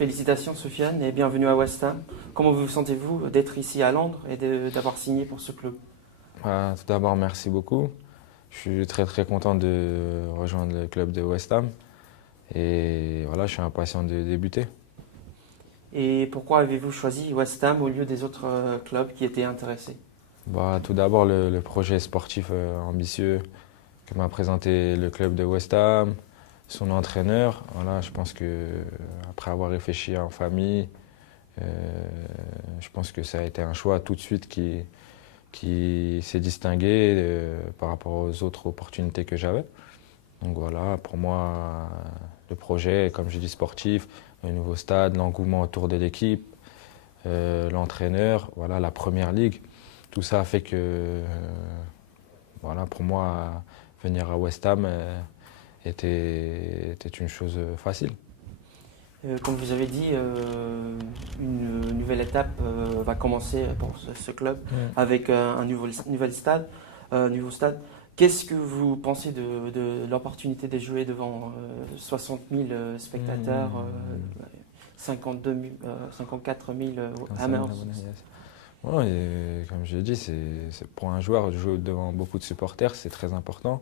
Félicitations Sofiane et bienvenue à West Ham. Comment vous sentez-vous d'être ici à Londres et d'avoir signé pour ce club? Tout d'abord, merci beaucoup. Je suis très très content de rejoindre le club de West Ham et voilà, je suis impatient de débuter. Et pourquoi avez-vous choisi West Ham au lieu des autres clubs qui étaient intéressés? Tout d'abord, le projet sportif ambitieux que m'a présenté le club de West Ham, son entraîneur. Voilà, je pense que après avoir réfléchi en famille, euh, je pense que ça a été un choix tout de suite qui s'est distingué par rapport aux autres opportunités que j'avais. Donc voilà, pour moi, le projet, comme j'ai dit, sportif, le nouveau stade, l'engouement autour de l'équipe, l'entraîneur, voilà, la première ligue, tout ça a fait que, voilà, pour moi, venir à West Ham était une chose facile. Comme vous avez dit, une nouvelle étape va commencer pour ce club avec un nouveau stade. Qu'est-ce que vous pensez de l'opportunité de jouer devant 60 000 spectateurs, 54 000 Hammers? Ouais, et comme je l'ai dit, pour un joueur de jouer devant beaucoup de supporters, c'est très important.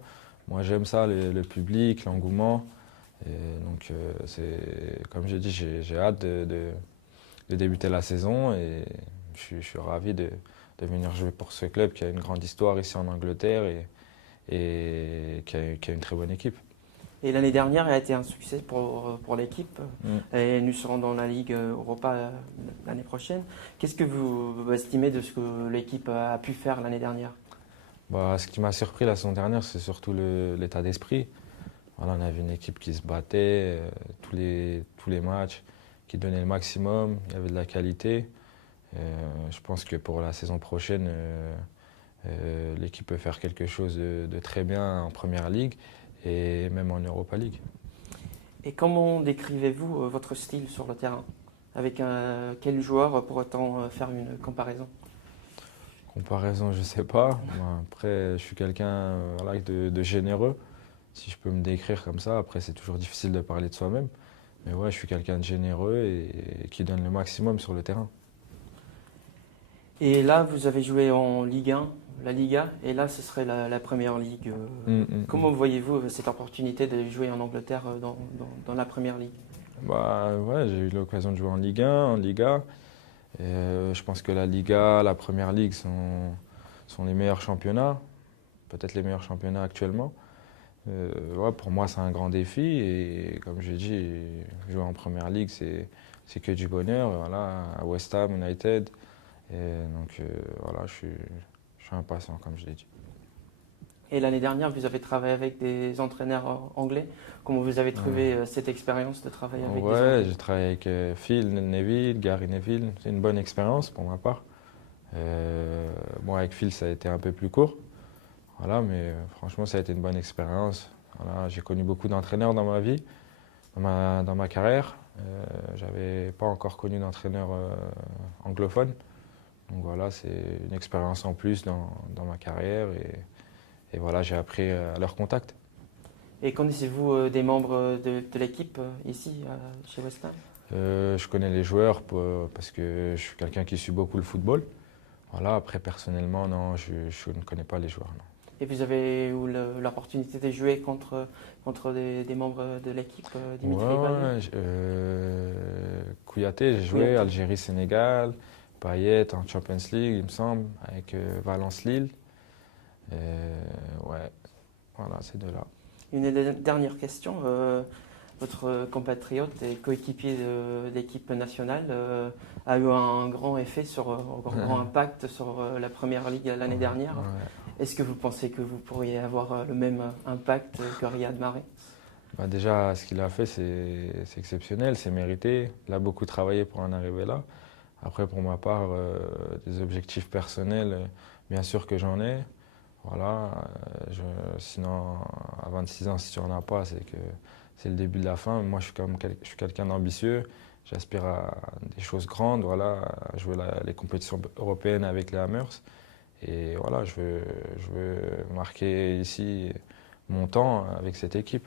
Moi, j'aime ça, le public, l'engouement. Et donc, comme j'ai dit, j'ai hâte de débuter la saison et je suis ravi de venir jouer pour ce club qui a une grande histoire ici en Angleterre et qui a une très bonne équipe. Et l'année dernière a été un succès pour l'équipe. Mm. Et nous serons dans la Ligue Europa l'année prochaine. Qu'est-ce que vous estimez de ce que l'équipe a pu faire l'année dernière? Ce qui m'a surpris la saison dernière, c'est surtout l'état d'esprit. Voilà, on avait une équipe qui se battait tous les matchs, qui donnait le maximum, il y avait de la qualité. Je pense que pour la saison prochaine, l'équipe peut faire quelque chose de très bien en Première Ligue et même en Europa League. Et comment décrivez-vous votre style sur le terrain? Avec quel joueur pourrait-on faire une comparaison? Comparaison, je sais pas. Après, je suis quelqu'un voilà, de généreux, si je peux me décrire comme ça. Après, c'est toujours difficile de parler de soi-même. Mais ouais, je suis quelqu'un de généreux et qui donne le maximum sur le terrain. Et là, vous avez joué en Ligue 1, la Liga, et là, ce serait la Première Ligue. Comment voyez-vous cette opportunité de jouer en Angleterre dans la Première Ligue? Ouais, j'ai eu l'occasion de jouer en Ligue 1, en Liga. Je pense que la Liga, la Première Ligue sont les meilleurs championnats, peut-être les meilleurs championnats actuellement. Ouais, pour moi, c'est un grand défi et comme j'ai dit, jouer en Première Ligue, c'est que du bonheur. Voilà, à West Ham United. Et donc voilà, je suis impatient, comme je l'ai dit. Et l'année dernière, vous avez travaillé avec des entraîneurs anglais. Comment vous avez trouvé cette expérience de travailler avec des Ouais, Anglais? j'ai travaillé avec Phil Neville, Gary Neville. C'est une bonne expérience pour ma part. Bon, avec Phil, ça a été un peu plus court. Voilà, mais franchement, ça a été une bonne expérience. Voilà, j'ai connu beaucoup d'entraîneurs dans ma vie, dans ma carrière. J'avais pas encore connu d'entraîneur anglophone. Donc voilà, c'est une expérience en plus dans ma carrière et voilà, j'ai appris à leur contact. Et connaissez-vous des membres de l'équipe ici, chez West Ham? Je connais les joueurs parce que je suis quelqu'un qui suit beaucoup le football. Voilà, après personnellement, non, je ne connais pas les joueurs. Non. Et vous avez eu l'opportunité de jouer contre des membres de l'équipe, Dimitri Payet? Ouais, Kouyaté, j'ai joué, Kouyaté. Algérie-Sénégal, Payet en Champions League, il me semble, avec Valence-Lille. Ouais, voilà, ces deux-là. Une dernière question. Votre compatriote et coéquipier de l'équipe nationale a eu un grand grand impact sur la Première Ligue l'année dernière. Ouais. Est-ce que vous pensez que vous pourriez avoir le même impact que Riyad Mahrez? Déjà, ce qu'il a fait, c'est exceptionnel, c'est mérité. Il a beaucoup travaillé pour en arriver là. Après, pour ma part, des objectifs personnels, bien sûr que j'en ai. Voilà. Sinon, à 26 ans, si tu n'en as pas, c'est que c'est le début de la fin. Moi, je suis quelqu'un d'ambitieux. J'aspire à des choses grandes, voilà, à jouer les compétitions européennes avec les Hammers. Et voilà, je veux marquer ici mon temps avec cette équipe.